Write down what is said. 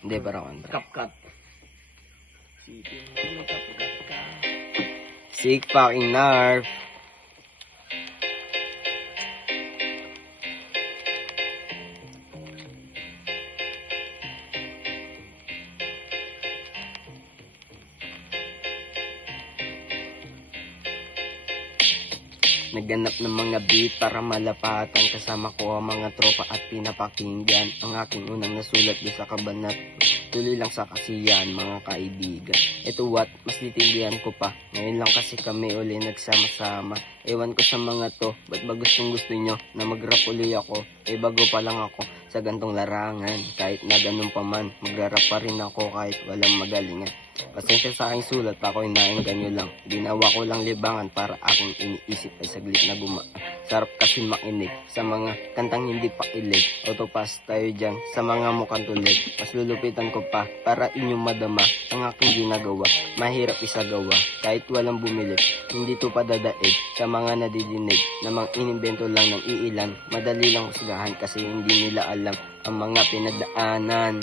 Hindi, para kontra. Kapkat. Sick fucking nerve. Nagganap ng mga beat para malapatan Kasama ko ang mga tropa at pinapakinggan Ang aking unang nasulat doon sa kabanat Tuloy lang sa kasiyan mga kaibigan. Ito what, mas titindihan ko pa. Ngayon lang kasi kami uli nagsama-sama. Ewan ko sa mga to, ba't ba gustong gusto nyo Na mag-rap uli ako? Eh bago pa lang ako sa gantong larangan. Kahit na ganun pa man, magra-rap pa rin ako kahit walang magalingan. Pasensya sa aking sulat, ako'y nainggan nyo lang. Ginawa ko lang libangan para aking iniisip ay saglit na guma Sarap kasi makinig sa mga kantang hindi pa ilig Autopass tayo dyan sa mga mukhang tulid Mas lulupitan ko pa para inyong madama ang aking ginagawa. Mahirap isagawa kahit walang bumili. Hindi to padadaig sa mga nadidinig. Na mga inimbento lang ng iilan. Madali lang husgahan kasi hindi nila alam ang mga pinagdaanan